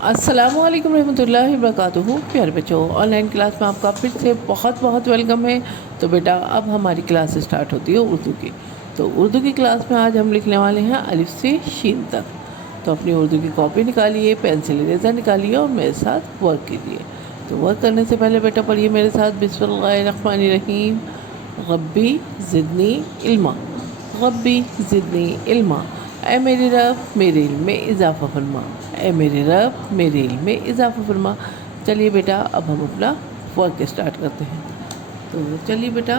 अस्सलामुअलैकुम रहमतुल्लाहि वबरकातुहू। प्यारे बच्चों, ऑनलाइन क्लास में आपका फिर से बहुत बहुत वेलकम है। तो बेटा अब हमारी क्लास स्टार्ट होती है उर्दू की। तो उर्दू की क्लास में आज हम लिखने वाले हैं अलिफ से शीन तक। तो अपनी उर्दू की कॉपी निकालिए, पेंसिल इरेज़र निकालिए और मेरे साथ वर्क कीजिए। तो वर्क करने से पहले बेटा पढ़िए मेरे साथ बिस्मिल्लाहिर्रहमानिर्रहीम। रब्बी ज़िदनी इल्मा, रब्बी ज़िदनी इल्मा। ऐ मेरे रब मेरे इल्म में इजाफ़ा फरमा, ऐ मेरे रब मेरे इल्म में इजाफ़ा फरमा। चलिए बेटा अब हम अपना वर्क स्टार्ट करते हैं। तो चलिए बेटा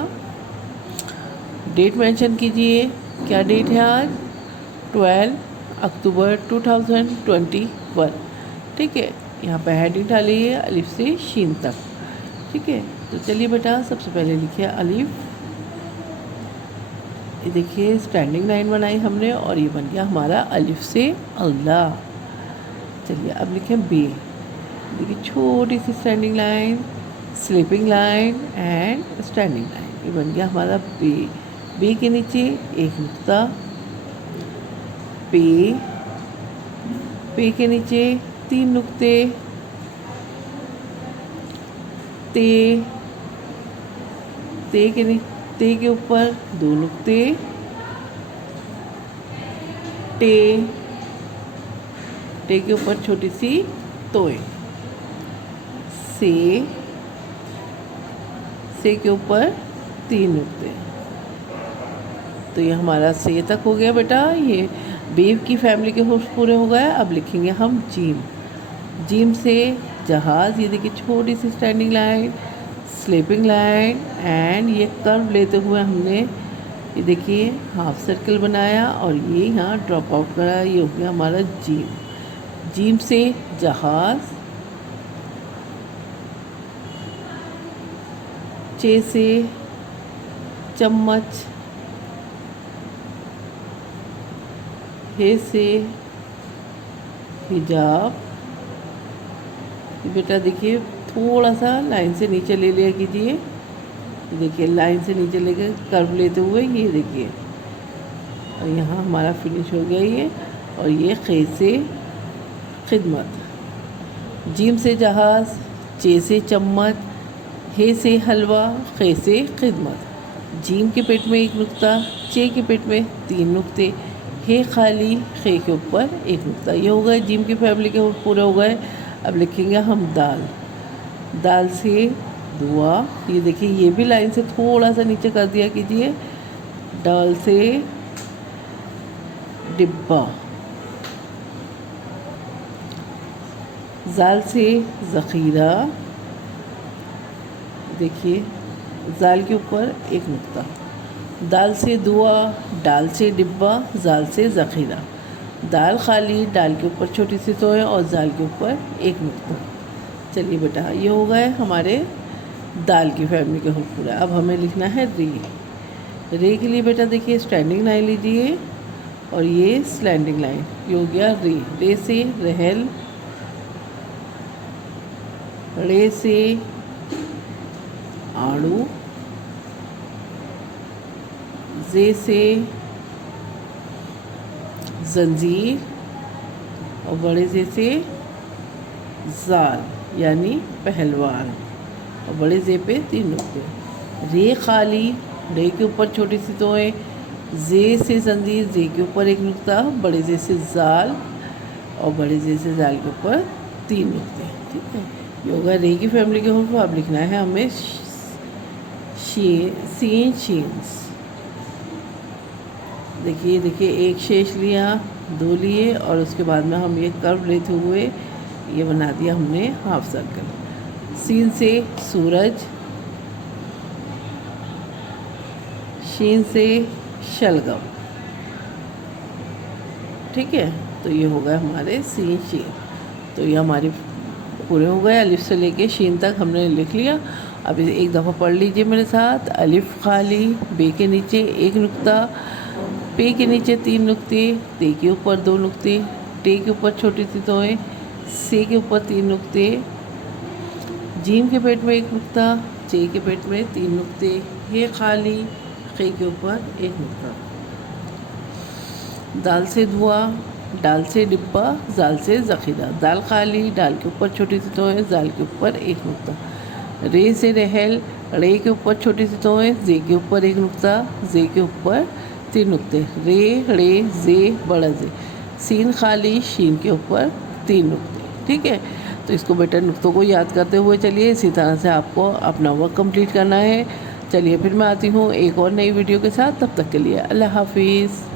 डेट मेंशन कीजिए। क्या डेट है आज? 12 अक्टूबर 2021। ठीक है, यहाँ पर हेडिंग डाली है अलिफ से शीन तक। ठीक है, तो चलिए बेटा सबसे पहले लिखिए अलिफ। ये देखिए स्टैंडिंग लाइन बनाई हमने और ये बन गया हमारा अलिफ से अल्लाह। चलिए अब लिखें बे। देखिए छोटी सी standing line, sleeping line and standing line, ये बन गया हमारा बे। बे के नीचे एक नुक्ता, पे। पे के नीचे 3 नुक्ते, ते। ते के ऊपर 2 नुक्ते, टे। टे के ऊपर छोटी सी तोय, से के ऊपर 3 नुक्ते। तो ये हमारा से तक हो गया बेटा। ये बेव की फैमिली के हुर्फ पूरे हो गए। अब लिखेंगे हम जीम। जीम से जहाज़। ये देखिए छोटी सी standing line, sleeping line and ये कर्व लेते हुए हमने ये देखिए हाफ सर्कल बनाया और ये यहाँ ड्रॉप आउट करा। ये हो गया हमारा जीम। जीम से जहाज़। चे से चम्मच, हे से हिजाब। बेटा देखिए थोड़ा सा लाइन से नीचे ले लिया कीजिए। देखिए लाइन से नीचे लेकर कर्व लेते हुए ये देखिए, और यहाँ हमारा फिनिश हो गया ये। और ये खे से खिदमत। जीम से जहाज़, चे से चम्मच, हे से हलवा, खे से खिदमत। जीम के पेट में 1 नुक्ता, चे के पेट में 3 नुक्ते, हे खाली, खे के ऊपर 1 नुक्ता। ये हो गए जीम की फैमिली के पूरे हो गए। अब लिखेंगे हम दाल। दाल से दुआ। ये देखिए ये भी लाइन से थोड़ा सा नीचे कर दिया कीजिए। दाल से डिब्बा। जाल से ज़ख़ीरा। देखिए जाल के ऊपर 1 नुक्ता। दाल से दुआ, डाल से डिब्बा, जाल से ज़ख़ीरा। दाल खाली, डाल के ऊपर छोटी सी तोय और जाल के ऊपर 1 नुक्ता। चलिए बेटा ये हो गए हमारे दाल की फैमिली के हुर्फ पूरा। अब हमें लिखना है रे। रे के लिए बेटा देखिए स्टैंडिंग लाइन लीजिए और ये स्लैंडिंग लाइन, ये हो गया रे। रे से रहल, रे से आड़ू, जे से जंजीर और बड़े जे से जाल यानी पहलवान, और बड़े जे पे 3 नुक्ते। रे खाली, रे के ऊपर छोटी सी तोय, जे से जंजीर, जे के ऊपर 1 नुक्ता, बड़े जे से जाल और बड़े जे से जाल के ऊपर 3 नुक्ते। ठीक है, ये होगा रे की फैमिली के हुर्फ। अब लिखना है हमें सीन शीन्स। देखिए 1 शेष लिया, 2 लिए और उसके बाद में हम ये कर्व लेते हुए ये बना दिया हमने हाफ सर्कल। सीन से सूरज, शीन से शलगम। ठीक है, तो ये हो गए हमारे सीन शीन। तो ये हमारे पूरे हो गए। अलिफ से लेके शीन तक हमने लिख लिया। अब इसे एक दफ़ा पढ़ लीजिए मेरे साथ। अलिफ खाली, बे के नीचे 1 नुक्ता, पे के नीचे 3 नुक्ते, ते के ऊपर 2 नुक्ते, टे के ऊपर छोटी सी तोय, से के ऊपर 3 नुक्ते, जीम के पेट में 1 नुक्ता, चे के पेट में 3 नुक्ते, हे खाली, खे के ऊपर 1 नुक्ता। दाल से दुआ, डाल से डिब्बा, जाल से ज़ख़ीरा, दाल खाली, डाल के ऊपर छोटी सी तो है, जाल के ऊपर एक नुक्ता। रे से रहल, रे के ऊपर छोटी सी तो है, जे के ऊपर एक नुक्ता, जे के ऊपर 3 नुक्ते। रे, रे, जे, बड़ा जे। सीन खाली, शीन के ऊपर 3 नुक्ते। ठीक है, तो इसको बेटा नुक्तों को याद करते हुए चलिए, इसी तरह से आपको अपना वर्क कंप्लीट करना है। चलिए फिर मैं आती हूँ एक और नई वीडियो के साथ, तब तक के लिए अल्लाह हाफिज़।